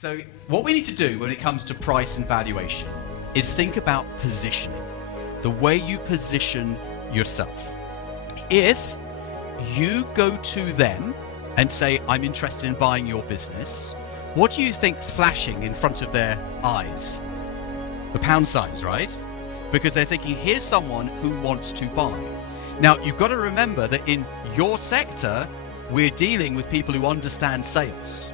So what we need to do when it comes to price and valuation is think about positioning, the way you position yourself. If you go to them and say, I'm interested in buying your business, what do you think's flashing in front of their eyes? The pound signs, right? Because they're thinking, here's someone who wants to buy. Now, you've got to remember that in your sector, we're dealing with people who understand sales.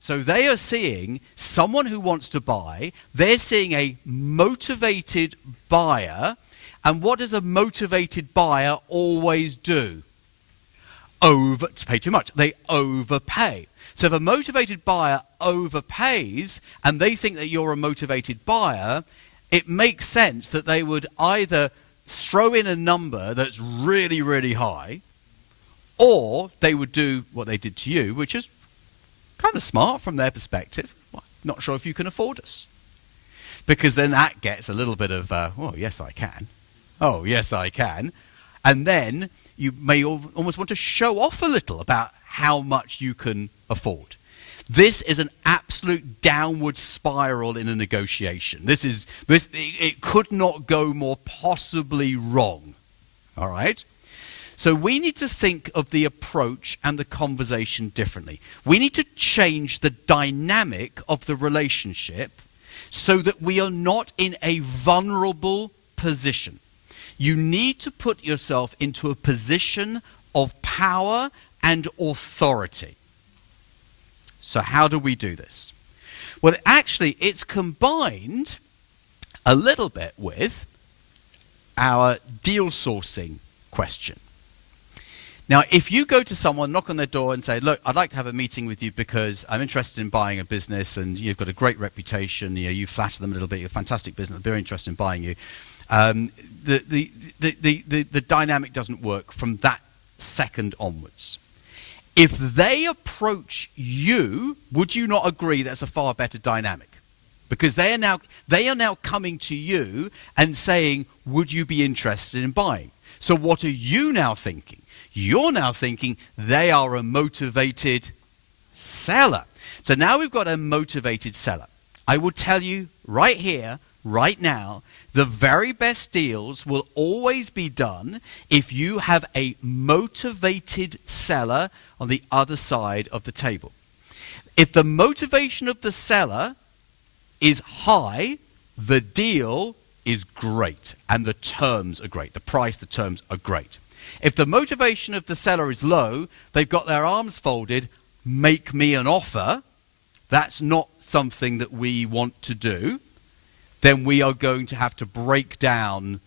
So they are seeing someone who wants to buy, they're seeing a motivated buyer, and what does a motivated buyer always do? To pay too much. They overpay. So if a motivated buyer overpays and they think that you're a motivated buyer, it makes sense that they would either throw in a number that's really, really high, or they would do what they did to you, which is kind of smart from their perspective. Well, not sure if you can afford us. Because then that gets a little bit of, oh, yes, I can. Oh, yes, I can. And then you may almost want to show off a little about how much you can afford. This is an absolute downward spiral in a negotiation. It could not go more possibly wrong. All right? So we need to think of the approach and the conversation differently. We need to change the dynamic of the relationship so that we are not in a vulnerable position. You need to put yourself into a position of power and authority. So how do we do this? Well, actually, it's combined a little bit with our deal sourcing question. Now, if you go to someone, knock on their door and say, look, I'd like to have a meeting with you because I'm interested in buying a business and you've got a great reputation, you flatter them a little bit, you're a fantastic business, I'm very interested in buying you. The dynamic doesn't work from that second onwards. If they approach you, would you not agree that's a far better dynamic? Because they are now coming to you and saying, would you be interested in buying? So what are you now thinking? You're now thinking they are a motivated seller. So now we've got a motivated seller. I will tell you right here, right now, the very best deals will always be done if you have a motivated seller on the other side of the table. If the motivation of the seller is high, the deal is great and the terms are great. The price, the terms are great. If the motivation of the seller is low, they've got their arms folded, make me an offer, that's not something that we want to do, then we are going to have to break down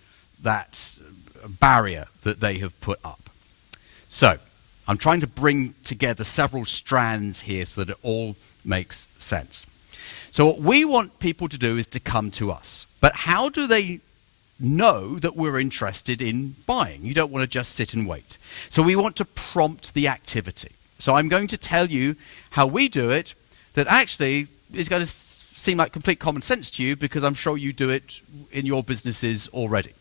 that barrier that they have put up. So, I'm trying to bring together several strands here so that it all makes sense. So what we want people to do is to come to us. But how do they know that we're interested in buying? You don't want to just sit and wait. So we want to prompt the activity. So I'm going to tell you how we do it that actually is going to seem like complete common sense to you because I'm sure you do it in your businesses already.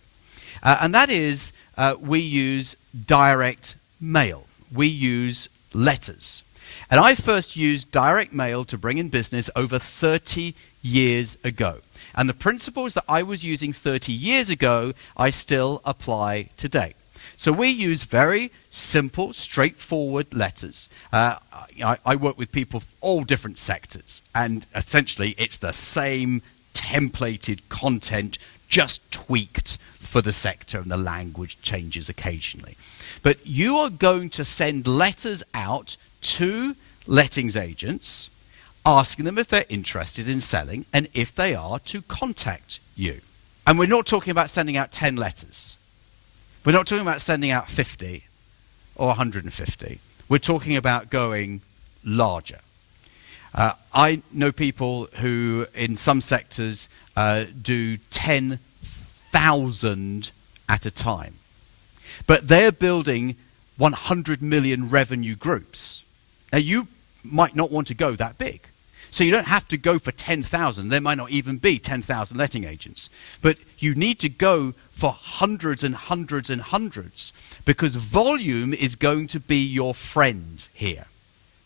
And that is we use direct mail. We use letters. And I first used direct mail to bring in business over 30 years ago. And the principles that I was using 30 years ago, I still apply today. So we use very simple, straightforward letters. I work with people of all different sectors, and essentially it's the same templated content, just tweaked for the sector, and the language changes occasionally. But you are going to send letters out to lettings agents, asking them if they're interested in selling, and if they are, to contact you. And we're not talking about sending out 10 letters. We're not talking about sending out 50 or 150. We're talking about going larger. I know people who, in some sectors, do 10,000 at a time. But they're building 100 million revenue groups. Now, you might not want to go that big. So you don't have to go for 10,000. There might not even be 10,000 letting agents. But you need to go for hundreds and hundreds and hundreds because volume is going to be your friend here.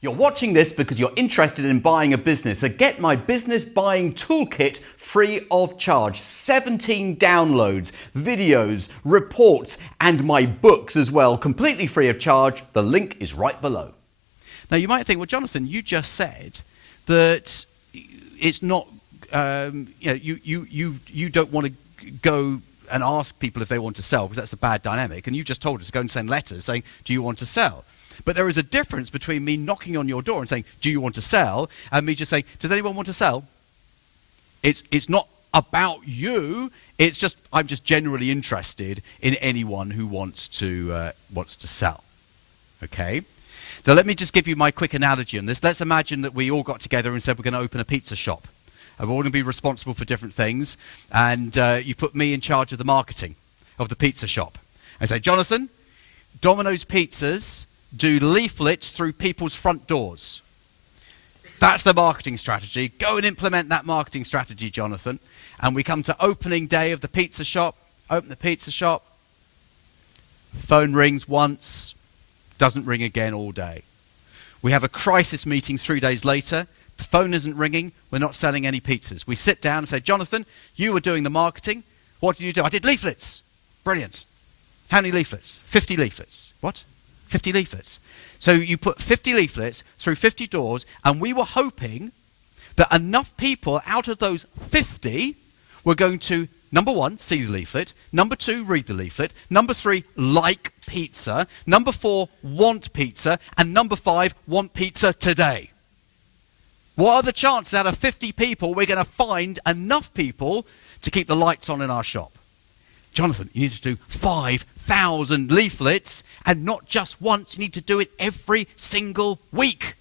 You're watching this because you're interested in buying a business. So get my business buying toolkit free of charge. 17 downloads, videos, reports, and my books as well, completely free of charge. The link is right below. Now you might think, well, Jonathan, you just said that it's not, you don't want to go and ask people if they want to sell because that's a bad dynamic. And you just told us to go and send letters saying, do you want to sell? But there is a difference between me knocking on your door and saying, do you want to sell? And me just saying, does anyone want to sell? It's not about you. It's just, I'm just generally interested in anyone who wants to sell. Okay? So let me just give you my quick analogy on this. Let's imagine that we all got together and said we're going to open a pizza shop. And we're all going to be responsible for different things. And you put me in charge of the marketing of the pizza shop. I say, Jonathan, Domino's Pizzas do leaflets through people's front doors. That's the marketing strategy. Go and implement that marketing strategy, Jonathan. And we come to opening day of the pizza shop. Open the pizza shop. Phone rings once. Doesn't ring again all day. We have a crisis meeting 3 days later. The phone isn't ringing. We're not selling any pizzas. We sit down and say, Jonathan, you were doing the marketing. What did you do? I did leaflets. Brilliant. How many leaflets? 50 leaflets. What? 50 leaflets. So you put 50 leaflets through 50 doors, and we were hoping that enough people out of those 50 were going to, number one, see the leaflet, number two, read the leaflet, number three, like pizza, number four, want pizza, and number five, want pizza today. What are the chances out of 50 people we're going to find enough people to keep the lights on in our shop? Jonathan, you need to do 5,000 leaflets, and not just once. You need to do it every single week.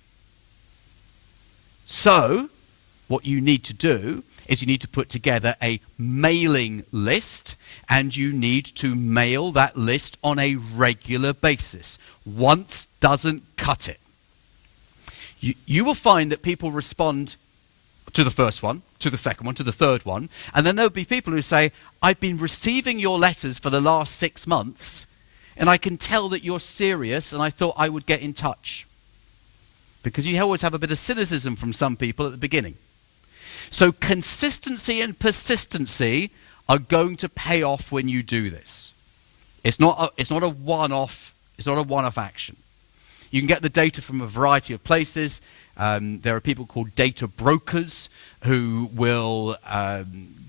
So, what you need to do is you need to put together a mailing list, and you need to mail that list on a regular basis. Once doesn't cut it. You will find that people respond to the first one, to the second one, to the third one, and then there'll be people who say, I've been receiving your letters for the last 6 months, and I can tell that you're serious, and I thought I would get in touch. Because you always have a bit of cynicism from some people at the beginning. So consistency and persistency are going to pay off when you do this. It's not a one-off action. You can get the data from a variety of places. There are people called data brokers who will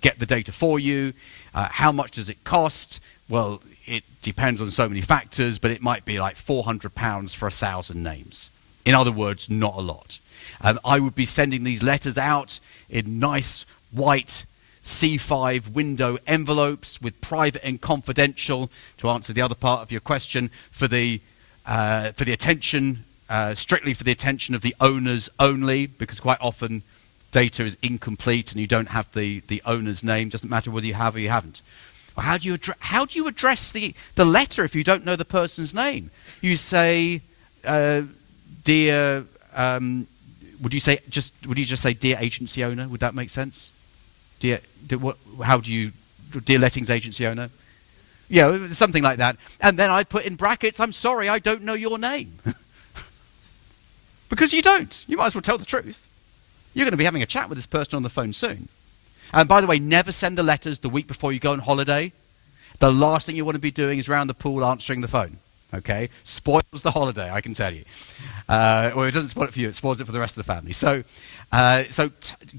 get the data for you. How much does it cost? Well, it depends on so many factors, but it might be like £400 for 1,000 names. In other words, not a lot. I would be sending these letters out in nice white C5 window envelopes with private and confidential, to answer the other part of your question, for the attention, strictly for the attention of the owners only, because quite often data is incomplete and you don't have the owner's name. Doesn't matter whether you have or you haven't. Well, how do you address the letter if you don't know the person's name? You say, dear, would you just say dear agency owner? Would that make sense? Dear lettings agency owner? Yeah, something like that. And then I'd put in brackets, I'm sorry, I don't know your name. Because you don't. You might as well tell the truth. You're going to be having a chat with this person on the phone soon. And by the way, never send the letters the week before you go on holiday. The last thing you want to be doing is around the pool answering the phone. Okay? Spoils the holiday, I can tell you. Well, it doesn't spoil it for you, it spoils it for the rest of the family. So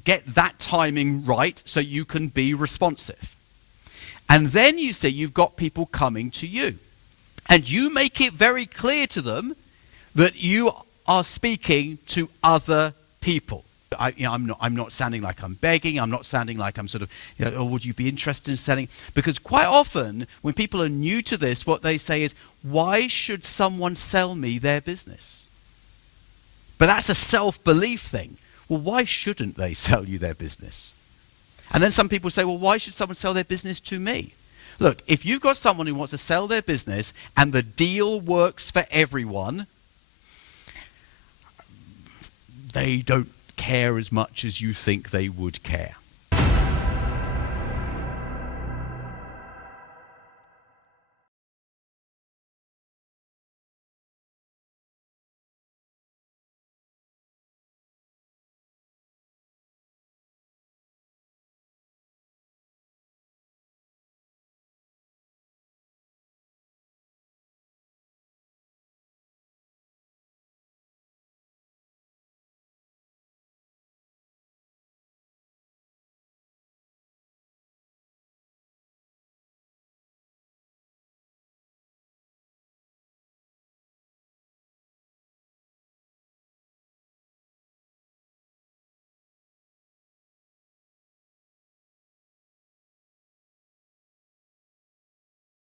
get that timing right so you can be responsive. And then you say you've got people coming to you. And you make it very clear to them that you are speaking to other people. I'm not sounding like I'm begging. I'm not sounding like I'm sort of, oh, would you be interested in selling? Because quite often, when people are new to this, what they say is, why should someone sell me their business? But that's a self-belief thing. Well, why shouldn't they sell you their business? And then some people say, well, why should someone sell their business to me? Look, if you've got someone who wants to sell their business and the deal works for everyone, they don't care as much as you think they would care.